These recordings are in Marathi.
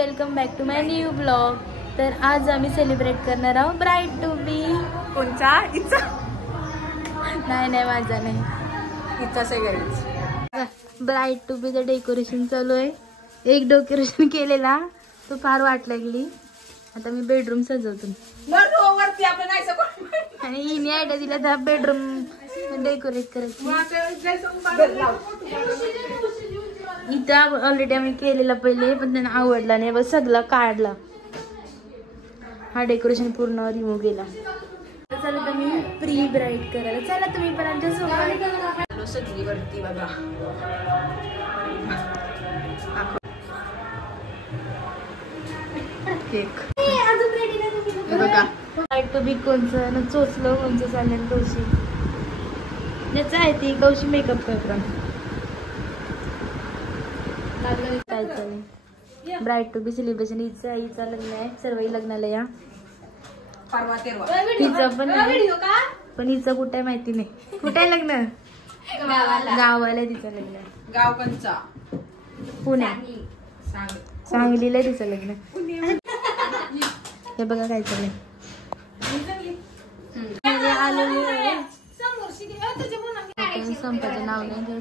Welcome back to my new blog. तर आज आम्ही सेलिब्रेट करणार आहोत ब्राईड टू बी. कोणचा इच्छा नाही माझा नाही, इच्छा सगळीच. ब्राईड टू बीचं डेकोरेशन चालू आहे. एक डेकोरेशन केलेला तो फार वाट लागली. आता मी बेडरूम सजवतो आणि हिने आयडिया दिला त्या बेडरूम डेकोरेट करायची. इथं ऑलरेडी आम्ही केलेला पहिले, पण त्यांना आवडला नाही. बस सगळा काढला, हा डेकोरेशन पूर्ण रिमूव्ह केला. चला तुम्ही प्री ब्राईड करायला चला तुम्ही पण आमच्या सोबत. सगळी वरती बघा केक बघा. ब्राईड टू बी कोणचं ना चोचलं कोणचं चालेल. कौशी ज्याचं आहे ती कौशी मेकअप करतो. काय चालेल ब्राईड टू बी सेलिब्रेशन. हिचा लग्न आहे, सर्वही लग्नाला या. हिचं पण आहे, पण हिचं कुठे आहे माहिती नाही. कुठे आहे लग्न? गावाला तिचं लग्न. गाव कंचा पुण्यात सांगलीला तिचं लग्न. हे बघा काय चाललंय. आलेली आहे संपाचं नाव नाही.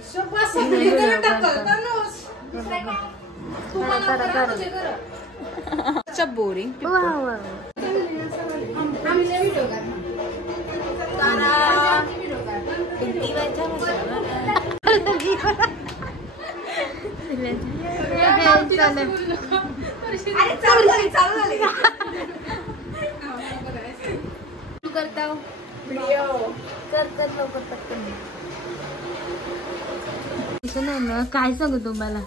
बोरिंग तू करता लवकर पटकन. काय सांगू तुम्हाला,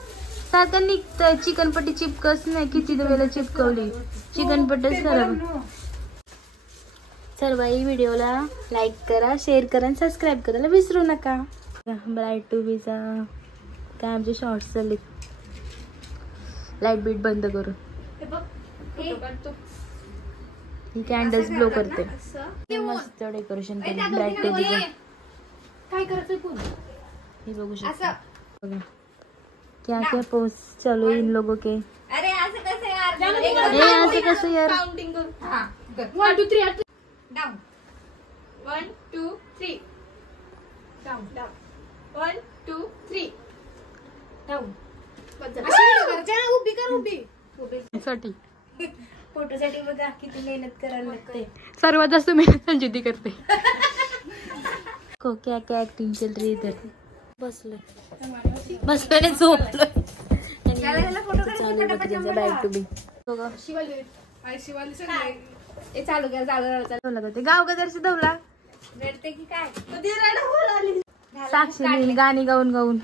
सारखं निघतं चिकनपट्टी चिपकच नाही. किती वेळेला चिपकवली चिकनपट्टीच खराब. सर्व व्हिडिओला लाईक करा, शेअर करा आणि सबस्क्राईब करायला विसरू नका. ब्राईड टू बीचा काय आमचे शॉर्ट्स चालले. लाईट बीट बंद करून ही कॅन्डल्स ब्लो करते. मस्त डेकोरेशन केलं ब्राईड टू बीचं. काय करायचं हे बघू शकता. बघा क्या क्या पोस्ट चालू इन लोगों के. अरे असं कसं यार, असं कसं यार. काउंटिंग करू. हां 1 2 3 डाऊन 1 2 3 डाऊन 1 2 3 डाऊन. उभी कर उभी साठी फोटोसाठी बघा किती मेहनत करायला लागते. सर्वात जास्त मेहनत संजिती करते. क्या क्या ऍक्टिंग चल रही इधर. बसलोय झोपलो. ब्राईड टू बी गाव गदरशी धवला रडते की काय. साक्षी गाणी गाऊन गाऊन.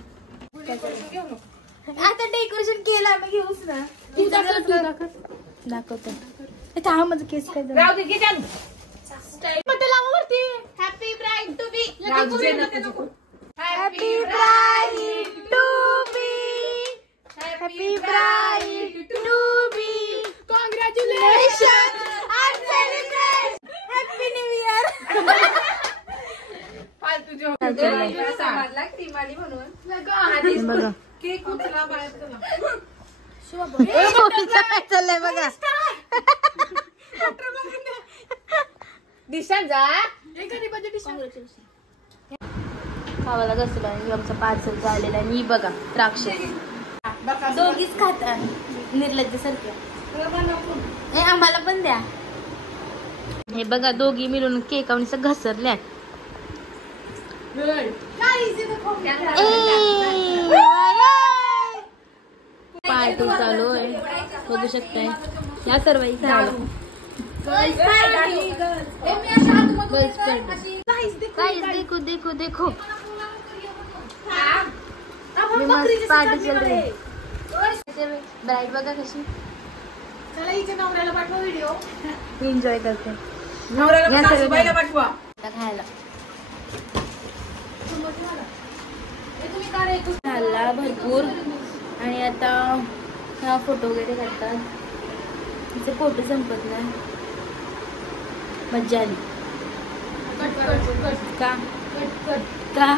आता डेकोरेशन केलं आम्ही घेऊच ना. दाखवतो माझं केस काय happy bride to be. Happy bride to be. Happy bride to be. Congratulation and celebrate. Happy new year. समाजला क्रीमाली म्हणून बघा केक उचला बाहेर चाललंय बघा. दिशा जा खावाला घसला आमचा पार्सल आलेला. आणि बघा द्राक्ष दोघीच खातात निर्लज्ज सारख्या. आम्हाला पण द्या. हे बघा दोघी मिळून केक घसरल्या. पार्टी चालू आहे बघू शकताय. या सर्व देखो देखो देखो मस्त पार्टी चल रही. ब्राईड बघा कशी एन्जॉय करते. खायला खाल्ला भरपूर. आणि आता हा फोटो वगैरे काढतात. तिचे फोटो संपत नाही. मज्जा आली. का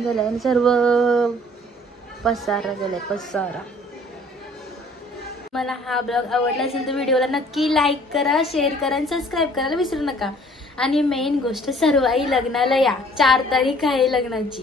घाण झालाय आणि सर्व पसारा झालाय पसारा. मला हा ब्लॉग आवडला असेल तर व्हिडिओला नक्की लाईक करा, शेअर करा आणि सबस्क्राईब करायला विसरू नका. आणि मेन गोष्ट सर्वही लग्नाला या. 4 तारीख आहे लग्नाची.